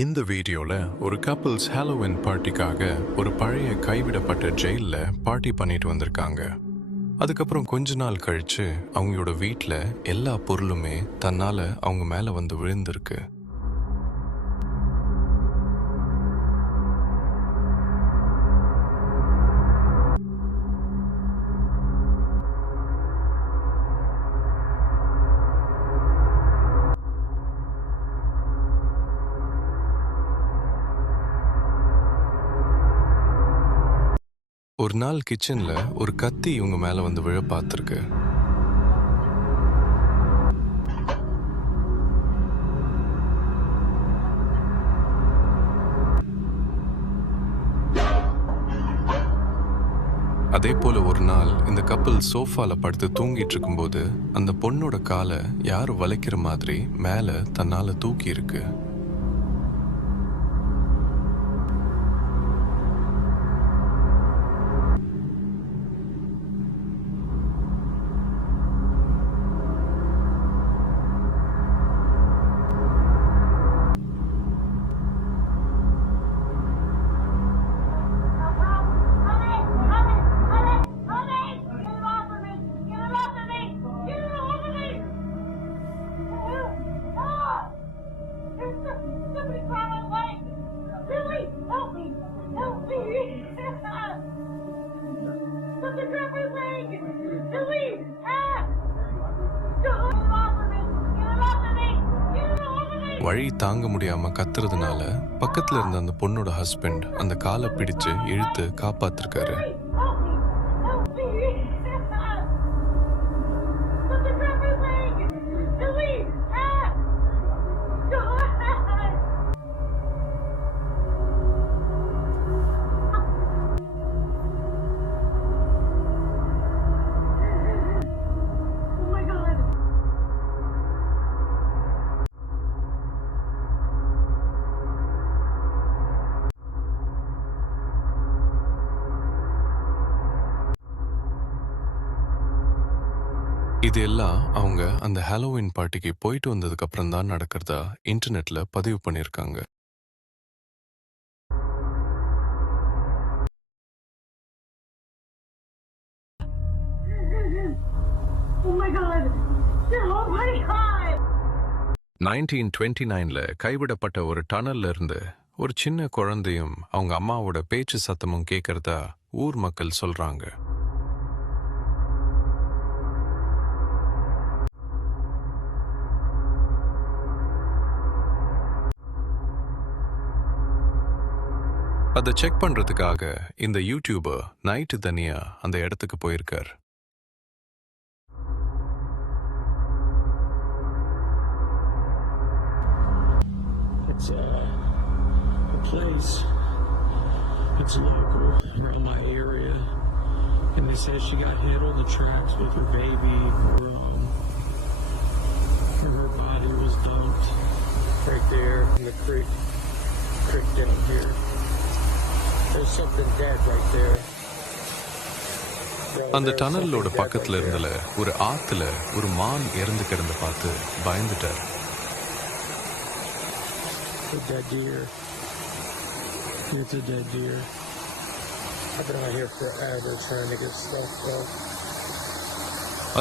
இந்த வீடியோல ஒரு கப்பிள்ஸ் ஹாலோவின் பார்ட்டிக்காக ஒரு பழைய கைவிடப்பட்ட ஜெயில்ல பார்ட்டி பண்ணிட்டு வந்திருக்காங்க. அதுக்கப்புறம் கொஞ்ச நாள் கழிச்சு அவங்களோட வீட்ல எல்லா பொருளுமே தன்னால அவங்க மேல வந்து விழுந்திருக்கு. ஒரு நாள் கிச்சன்ல ஒரு கத்தி இவங்க மேல வந்து விழ பார்த்திருக்கு. அதே போல ஒரு நாள் இந்த கப்பல் சோஃபால படுத்து தூங்கிட்டு இருக்கும்போது அந்த பொண்ணோட காலை யாரும் வளைக்கிற மாதிரி மேல தன்னால தூக்கி இருக்கு. வழி தாங்க முடியாம கத்துறதுனால பக்கத்துல இருந்த அந்த பொண்ணோட ஹஸ்பண்ட் அந்த காலை பிடிச்சு இழுத்து காப்பாத்திருக்காரு. இது எல்லாம் அவங்க அந்த ஹாலோவின் பார்ட்டிக்கு போயிட்டு வந்ததுக்கு அப்புறம் தான் நடக்கிறதா இன்டர்நெட்ல பதிவு பண்ணிருக்காங்க. Oh my God! Oh my God! 1929ல கைவிடப்பட்ட ஒரு டனல்ல இருந்து ஒரு சின்ன குழந்தையும் அவங்க அம்மாவோட பேச்சு சத்தமும் கேட்கறதா ஊர் மக்கள் சொல்றாங்க. அதை செக் பண்றதுக்காக இந்த யூடியூபர் நைட்டு தனியா அந்த இடத்துக்கு போயிருக்கார். It's a place. It's local around my area, and they said she got hit on the tracks with her baby. Her body was dumped right there in the creek down here. There's something dead right there. அந்த டனலோட பக்கத்துல இருந்தல ஒரு ஆத்துல ஒரு மான் இறந்து கிடந்து பார்த்து பயந்துட்டார். A dead deer. It's a dead deer. I've been out here forever trying to get stuff up.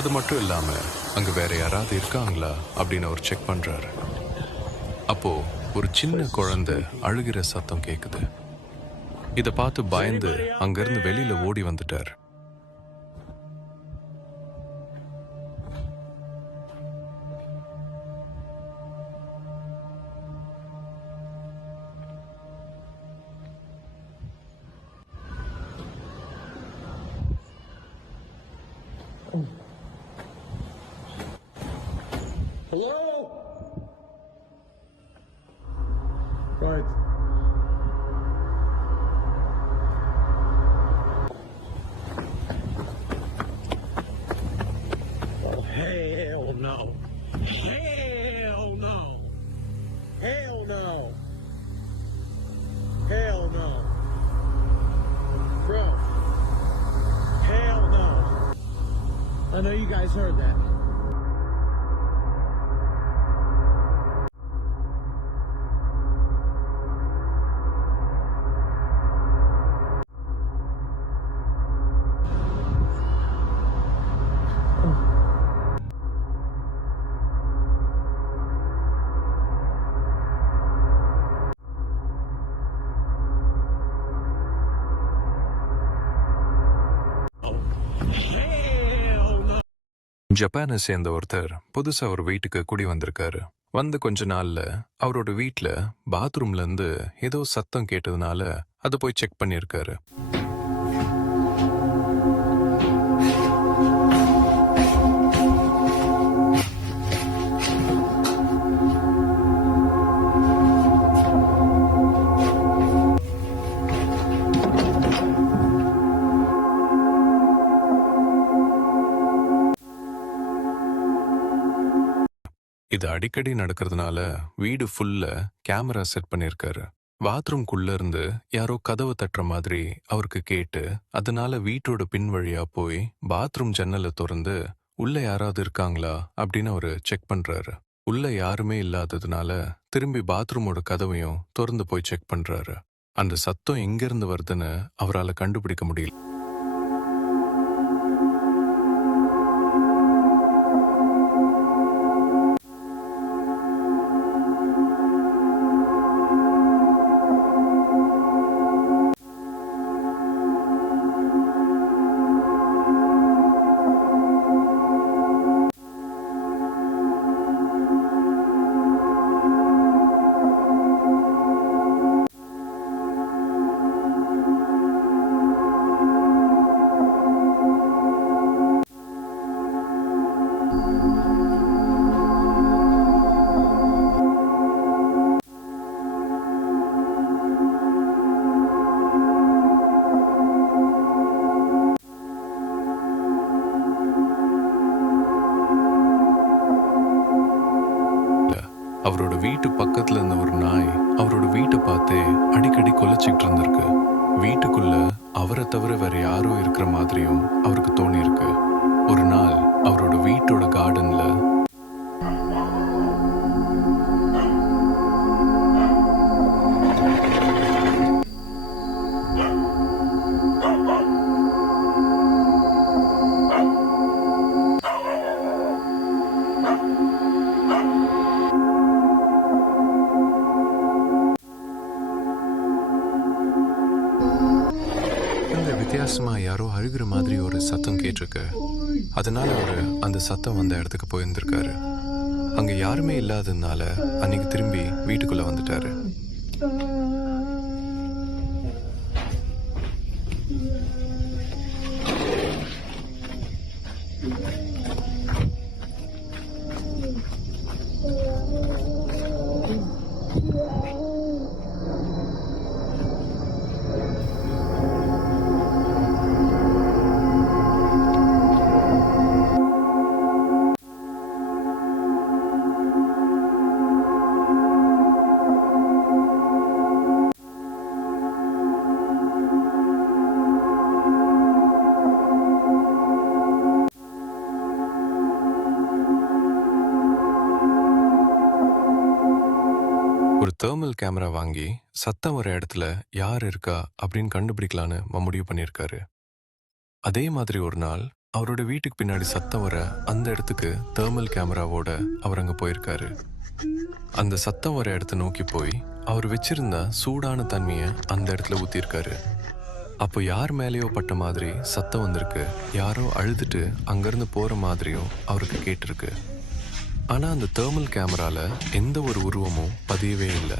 அது மட்டும் இல்லாம அங்க வேற யாராவது இருக்காங்களா அப்படின்னு அவர் செக் பண்றாரு. அப்போ ஒரு சின்ன குழந்தை அழுகிற சத்தம் கேக்குது. இத பார்த்து பயந்து அங்கிருந்து வெளியில ஓடி வந்துட்டார். Hello? Right. Oh, hell no. Hell no. Hell no. Hell no. Bro. Hell no. I know you guys heard that. ஜப்பானை சேர்ந்த ஒருத்தர் புதுசா ஒரு வீட்டுக்கு குடி வந்திருக்காரு. வந்து கொஞ்ச நாள்ல அவரோட வீட்ல பாத்ரூம்ல இருந்து ஏதோ சத்தம் கேட்டதுனால அதை போய் செக் பண்ணியிருக்காரு. இது அடிக்கடி நடக்கிறதுனால வீடு ஃபுல்ல கேமரா செட் பண்ணியிருக்காரு. பாத்ரூம்குள்ள இருந்து யாரோ கதவை தட்டுற மாதிரி அவருக்கு கேட்டு, அதனால வீட்டோட பின் வழியா போய் பாத்ரூம் ஜன்னலை திறந்து உள்ள யாராவது இருக்காங்களா அப்படின்னு அவரு செக் பண்றாரு. உள்ள யாருமே இல்லாததுனால திரும்பி பாத்ரூமோட கதவையும் திறந்து போய் செக் பண்றாரு. அந்த சத்தம் எங்கிருந்து வருதுன்னு அவரால் கண்டுபிடிக்க முடியல. அவரோட வீட்டு பக்கத்துல இருந்த ஒரு நாய் அவரோட வீட்டை பார்த்தே அடிக்கடி கொலைச்சிட்டு இருந்திருக்கு. வீட்டுக்குள்ள அவரை தவிர வேற யாரோ இருக்கிற மாதிரியும் அவருக்கு தோணியிருக்கு. ஒரு நாள் அவரோட வீட்டோட கார்டன்ல வித்தியாசமா யாரோ அழுகிற மாதிரி ஒரு சத்தம் கேட்டிருக்கு. அதனால அவரு அந்த சத்தம் வந்த இடத்துக்கு போயிருந்திருக்காரு. அங்க யாருமே இல்லாததுனால அன்னைக்கு திரும்பி வீட்டுக்குள்ள வந்துட்டாரு. ஒரு தெர்மல் கேமரா வாங்கி சத்தம் வர இடத்துல யார் இருக்கா அப்படின்னு கண்டுபிடிக்கலான்னு முடிவு பண்ணியிருக்காரு. அதே மாதிரி ஒரு நாள் அவரோட வீட்டுக்கு பின்னாடி சத்தம் வர அந்த இடத்துக்கு தெர்மல் கேமராவோட அவர் அங்க போயிருக்காரு. அந்த சத்தம் வர இடத்த நோக்கி போய் அவர் வச்சிருந்த சூடான தண்ணியை அந்த இடத்துல ஊத்திருக்காரு. அப்போ யார் மேலேயோ பட்ட மாதிரி சத்தம் வந்திருக்கு. யாரோ அழுதுட்டு அங்கிருந்து போற மாதிரியும் அவருக்கு கேட்டிருக்கு. ஆனா அந்த தெர்மல் கேமரால எந்த ஒரு உருவமும் பதியவே இல்லை.